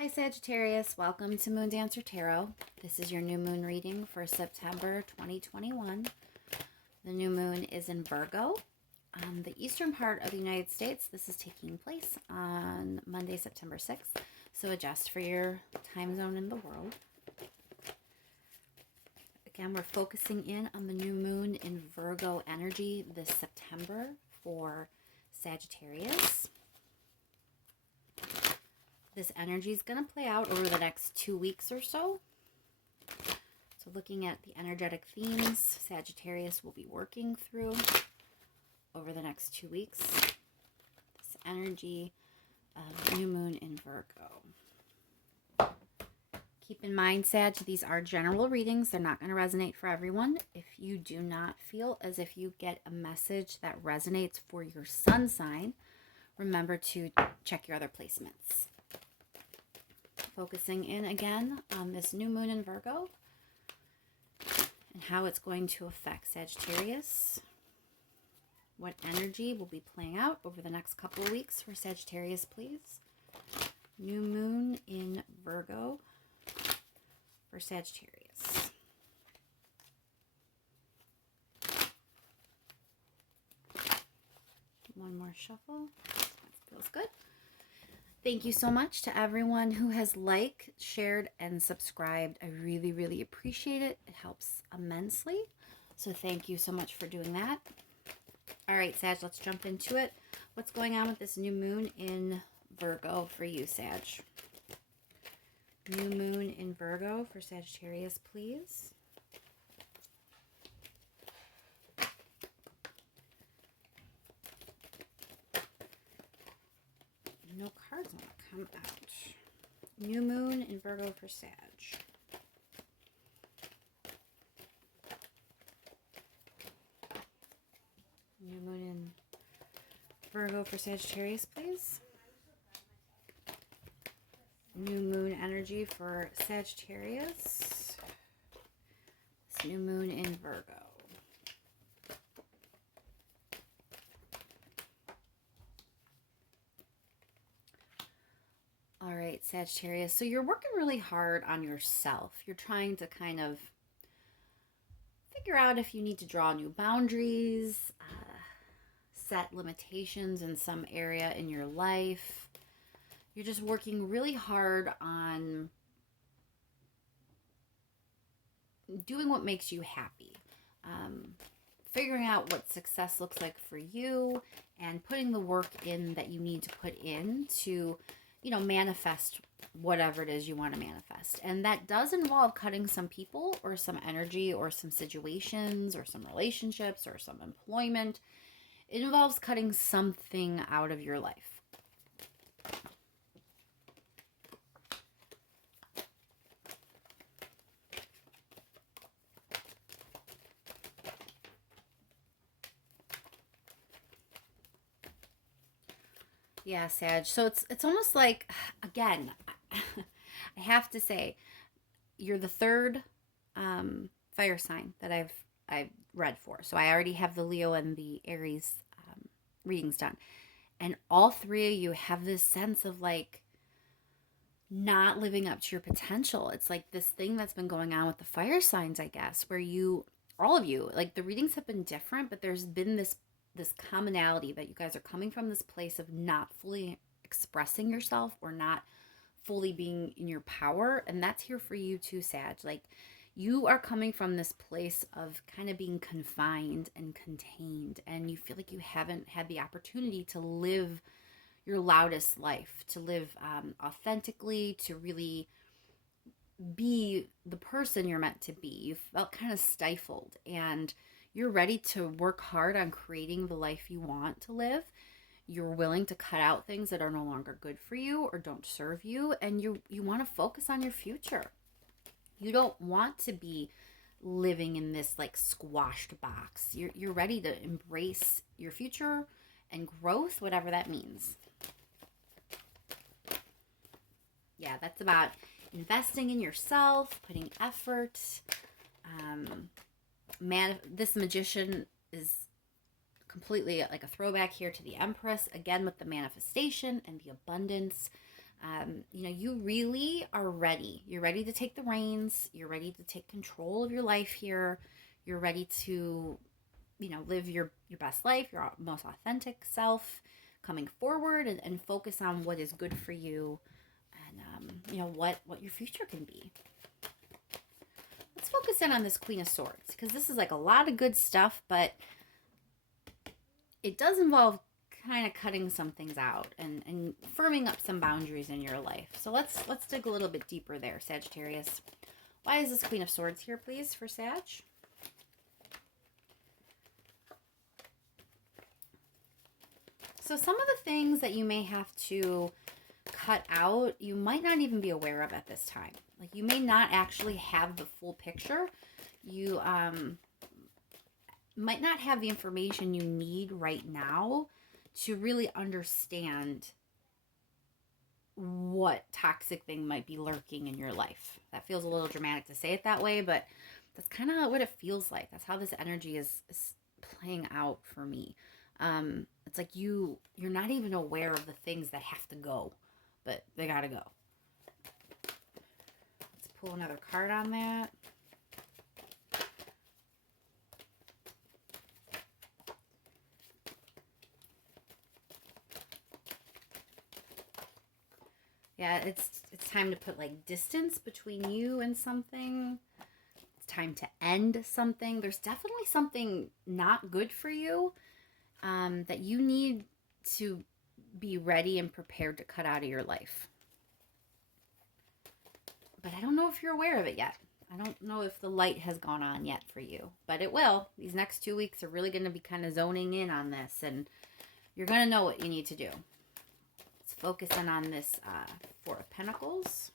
Hi Sagittarius, welcome to Moon Dancer Tarot. This is your new moon reading for September 2021. The new moon is in Virgo, the eastern part of the United States. This is taking place on Monday, September 6th, so adjust for your time zone in the world. Again, we're focusing in on the new moon in Virgo energy this September for Sagittarius. This energy is going to play out over the next 2 weeks or so. So looking at the energetic themes Sagittarius will be working through over the next 2 weeks. This energy of new moon in Virgo. Keep in mind, Sag, these are general readings. They're not going to resonate for everyone. If you do not feel as if you get a message that resonates for your sun sign, remember to check your other placements. Focusing in again on this new moon in Virgo and how it's going to affect Sagittarius. What energy will be playing out over the next couple of weeks for Sagittarius, please. New moon in Virgo for Sagittarius. One more shuffle. That feels good. Thank you so much to everyone who has liked, shared, and subscribed. I really, really appreciate it. It helps immensely. So thank you so much for doing that. All right, Sag, let's jump into it. What's going on with this new moon in Virgo for you, Sag? New moon in Virgo for Sagittarius, please. No cards want to come out. New moon in Virgo for Sag. New moon in Virgo for Sagittarius, please. New moon energy for Sagittarius. This new moon in Virgo. All right, Sagittarius. So you're working really hard on yourself. You're trying to kind of figure out if you need to draw new boundaries, set limitations in some area in your life. You're just working really hard on doing what makes you happy. Figuring out what success looks like for you and putting the work in that you need to put in to manifest whatever it is you want to manifest. And that does involve cutting some people or some energy or some situations or some relationships or some employment. It involves cutting something out of your life. Yeah, Sag. So it's almost like, again, I have to say, you're the third fire sign that I've read for. So I already have the Leo and the Aries readings done. And all three of you have this sense of like not living up to your potential. It's like this thing that's been going on with the fire signs, I guess, where all of you, like the readings have been different, but there's been this commonality that you guys are coming from this place of not fully expressing yourself or not fully being in your power. And that's here for you too, Sag. Like you are coming from this place of kind of being confined and contained, and you feel like you haven't had the opportunity to live your loudest life, to live authentically, to really be the person you're meant to be. You felt kind of stifled, and you're ready to work hard on creating the life you want to live. You're willing to cut out things that are no longer good for you or don't serve you, and you want to focus on your future. You don't want to be living in this like squashed box. You're ready to embrace your future and growth, whatever that means. Yeah, that's about investing in yourself, putting effort. This magician is completely like a throwback here to the Empress, again with the manifestation and the abundance. You really are ready. You're ready to take the reins. You're ready to take control of your life here. You're ready to, live your best life, your most authentic self, coming forward and focus on what is good for you and, what your future can be. Let's focus in on this Queen of Swords because this is like a lot of good stuff, but it does involve kind of cutting some things out and firming up some boundaries in your life. So let's dig a little bit deeper there, Sagittarius. Why is this Queen of Swords here, please, for Sag? So some of the things that you may have to cut out, you might not even be aware of at this time. Like you may not actually have the full picture. You might not have the information you need right now to really understand what toxic thing might be lurking in your life. That feels a little dramatic to say it that way, but that's kind of what it feels like. That's how this energy is playing out for me. It's like you're not even aware of the things that have to go, but they gotta go. Let's pull another card on that. Yeah, it's time to put like distance between you and something. It's time to end something. There's definitely something not good for you that you need to be ready and prepared to cut out of your life. But I don't know if you're aware of it yet. I don't know if the light has gone on yet for you, but it will. These next 2 weeks are really going to be kind of zoning in on this, and you're going to know what you need to do. Let's focus in on this Four of Pentacles.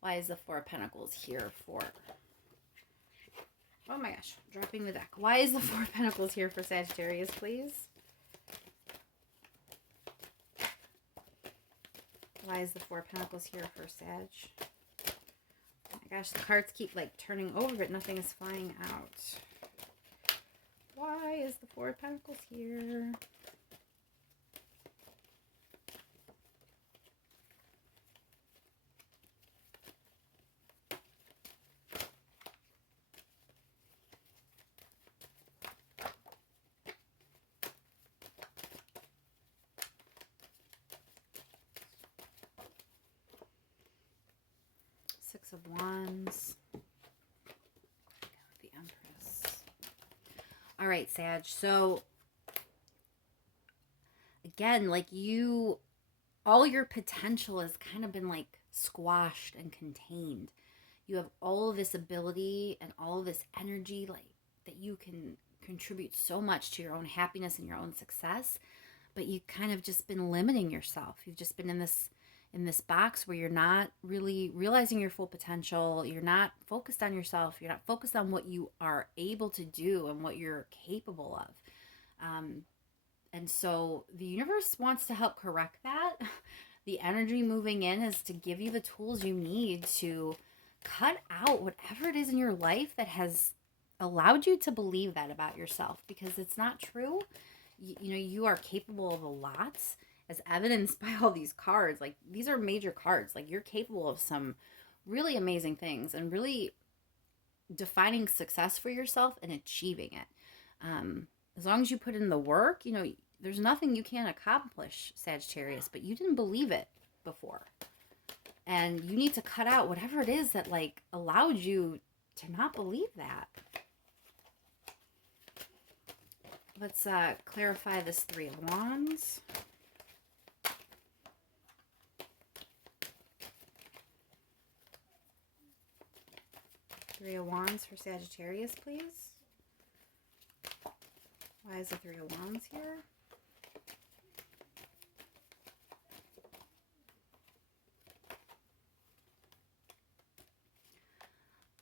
Why is the Four of Pentacles here for... Oh my gosh, dropping the deck. Why is the Four of Pentacles here for Sagittarius, please? Why is the Four of Pentacles here for Sag? Oh my gosh, the cards keep like turning over, but nothing is flying out. Why is the Four of Pentacles here? Six of Wands. The Empress. All right, Sag. So, again, like all your potential has kind of been like squashed and contained. You have all of this ability and all of this energy, like that you can contribute so much to your own happiness and your own success, but you kind of just been limiting yourself. You've just been in this box where you're not really realizing your full potential. You're not focused on yourself. You're not focused on what you are able to do and what you're capable of. And so the universe wants to help correct that. The energy moving in is to give you the tools you need to cut out whatever it is in your life that has allowed you to believe that about yourself, because it's not true. You are capable of a lot, as evidenced by all these cards. Like, these are major cards. Like, you're capable of some really amazing things and really defining success for yourself and achieving it. As long as you put in the work, there's nothing you can't accomplish, Sagittarius, but you didn't believe it before. And you need to cut out whatever it is that like allowed you to not believe that. Let's clarify this Three of Wands. Three of Wands for Sagittarius, please. Why is the Three of Wands here?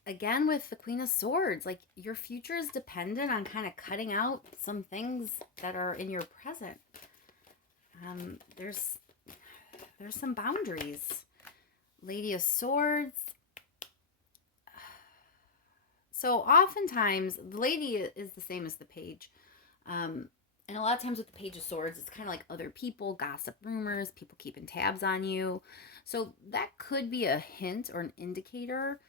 Again, with the Queen of Swords, like, your future is dependent on kind of cutting out some things that are in your present. There's some boundaries. Lady of Swords. So oftentimes, the lady is the same as the page. And a lot of times with the Page of Swords, it's kind of like other people, gossip, rumors, people keeping tabs on you. So that could be a hint or an indicator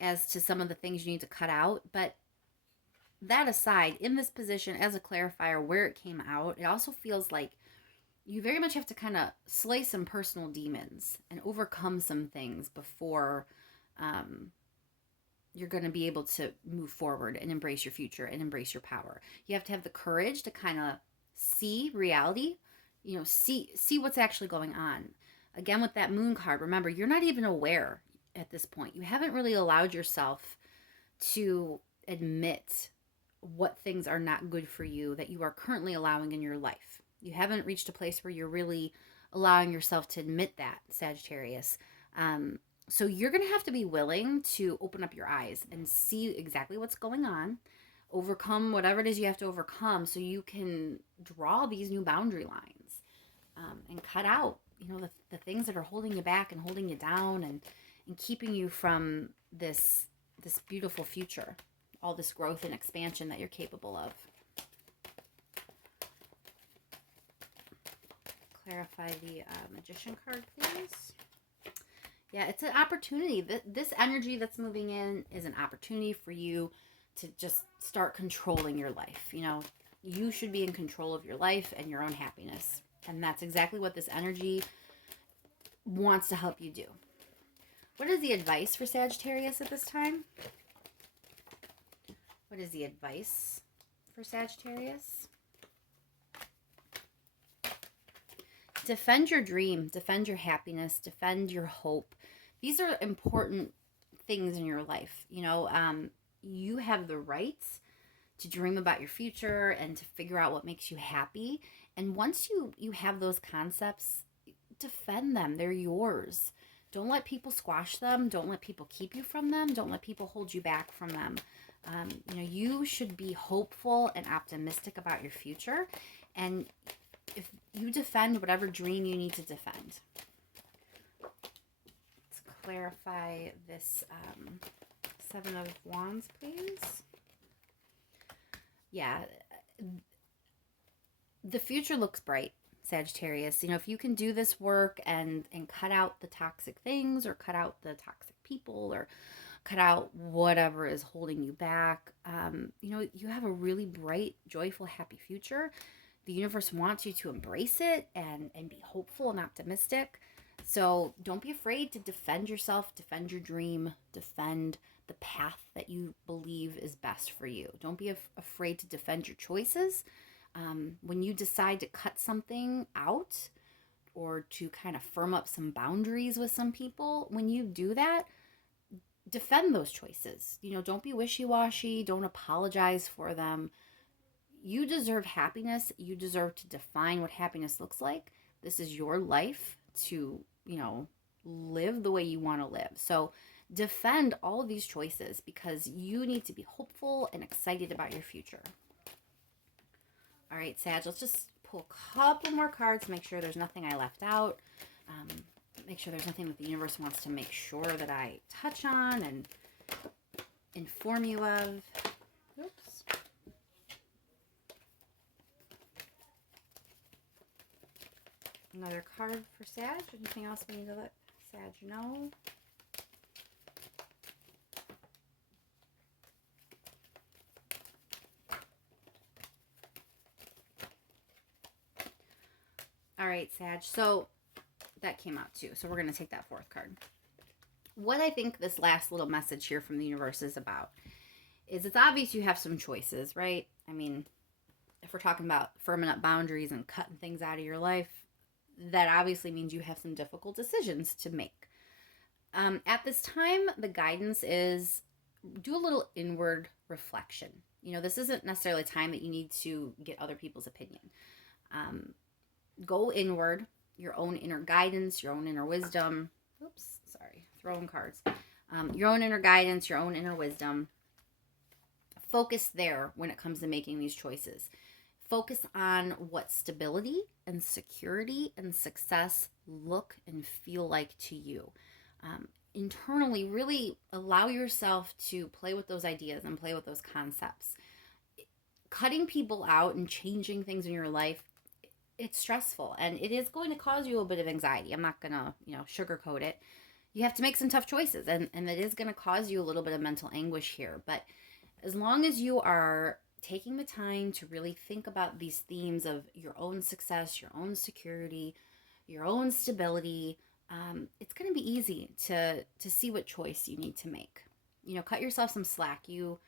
as to some of the things you need to cut out. But that aside, in this position as a clarifier, where it came out, it also feels like you very much have to kind of slay some personal demons and overcome some things before um, you're going to be able to move forward and embrace your future and embrace your power. You have to have the courage to kind of see reality, see what's actually going on. Again, with that moon card, remember, you're not even aware at this point. You haven't really allowed yourself to admit what things are not good for you that you are currently allowing in your life. You haven't reached a place where you're really allowing yourself to admit that, Sagittarius. So you're going to have to be willing to open up your eyes and see exactly what's going on, overcome whatever it is you have to overcome so you can draw these new boundary lines and cut out, the things that are holding you back and holding you down and keeping you from this beautiful future, all this growth and expansion that you're capable of. Clarify the Magician card, please. Yeah, it's an opportunity. This energy that's moving in is an opportunity for you to just start controlling your life. You should be in control of your life and your own happiness. And that's exactly what this energy wants to help you do. What is the advice for Sagittarius at this time? What is the advice for Sagittarius? Defend your dream, defend your happiness, defend your hope. These are important things in your life. You have the right to dream about your future and to figure out what makes you happy. And once you have those concepts, defend them. They're yours. Don't let people squash them. Don't let people keep you from them. Don't let people hold you back from them. You should be hopeful and optimistic about your future. And if you defend whatever dream you need to defend. Let's clarify this Seven of Wands, please. Yeah, the future looks bright, Sagittarius. If you can do this work and cut out the toxic things or cut out the toxic people or cut out whatever is holding you back, you have a really bright, joyful, happy future. The universe wants you to embrace it and be hopeful and optimistic. So don't be afraid to defend yourself, defend your dream, defend the path that you believe is best for you. Don't be afraid to defend your choices. When you decide to cut something out or to kind of firm up some boundaries with some people, when you do that, defend those choices. Don't be wishy-washy. Don't apologize for them. You deserve happiness. You deserve to define what happiness looks like. This is your life to, live the way you want to live. So defend all of these choices because you need to be hopeful and excited about your future. All right, Sag, let's just pull a couple more cards to make sure there's nothing I left out. Make sure there's nothing that the universe wants to make sure that I touch on and inform you of. Oops. Another card for Sag. Anything else we need to let Sag know? All right, Sag. So that came out too. So we're going to take that fourth card. What I think this last little message here from the universe is about is it's obvious you have some choices, right? I mean, if we're talking about firming up boundaries and cutting things out of your life, that obviously means you have some difficult decisions to make. At this time, the guidance is do a little inward reflection. This isn't necessarily a time that you need to get other people's opinion. Go inward, your own inner guidance, your own inner wisdom. Oops, sorry, throwing cards. Your own inner guidance, your own inner wisdom. Focus there when it comes to making these choices. Focus on what stability and security and success look and feel like to you. Internally, really allow yourself to play with those ideas and play with those concepts. cutting people out and changing things in your life, it's stressful and it is going to cause you a bit of anxiety. I'm not going to, sugarcoat it. You have to make some tough choices, and it is going to cause you a little bit of mental anguish here. But as long as you are taking the time to really think about these themes of your own success, your own security, your own stability, it's going to be easy to see what choice you need to make. Cut yourself some slack. You're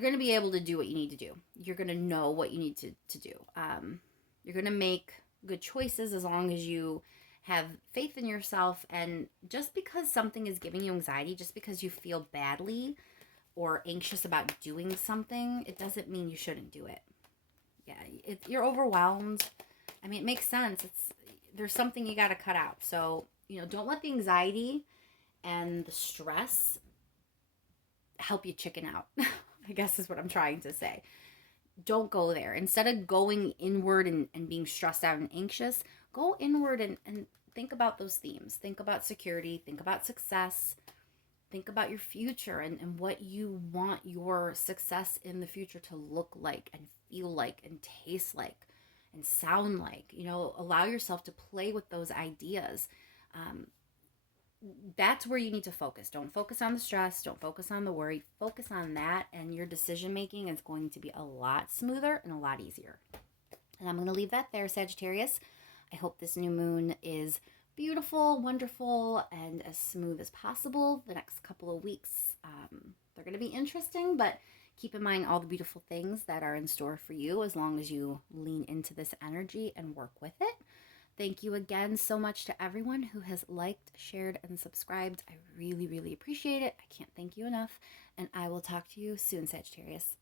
going to be able to do what you need to do. You're going to know what you need to do. You're going to make good choices as long as you have faith in yourself. And just because something is giving you anxiety, just because you feel badly or anxious about doing something, it doesn't mean you shouldn't do it. Yeah, you're overwhelmed. I mean, it makes sense. There's something you got to cut out. So, don't let the anxiety and the stress help you chicken out. I guess is what I'm trying to say. Don't go there. Instead of going inward and being stressed out and anxious, go inward and think about those themes. Think about security. Think about success. Think about your future and what you want your success in the future to look like and feel like and taste like and sound like. Allow yourself to play with those ideas. That's where you need to focus. Don't focus on the stress. Don't focus on the worry. Focus on that, and your decision making is going to be a lot smoother and a lot easier. And I'm going to leave that there, Sagittarius. I hope this new moon is beautiful, wonderful, and as smooth as possible. The next couple of weeks, they're going to be interesting, but keep in mind all the beautiful things that are in store for you as long as you lean into this energy and work with it. Thank you again so much to everyone who has liked, shared, and subscribed. I really, really appreciate it. I can't thank you enough. And I will talk to you soon, Sagittarius.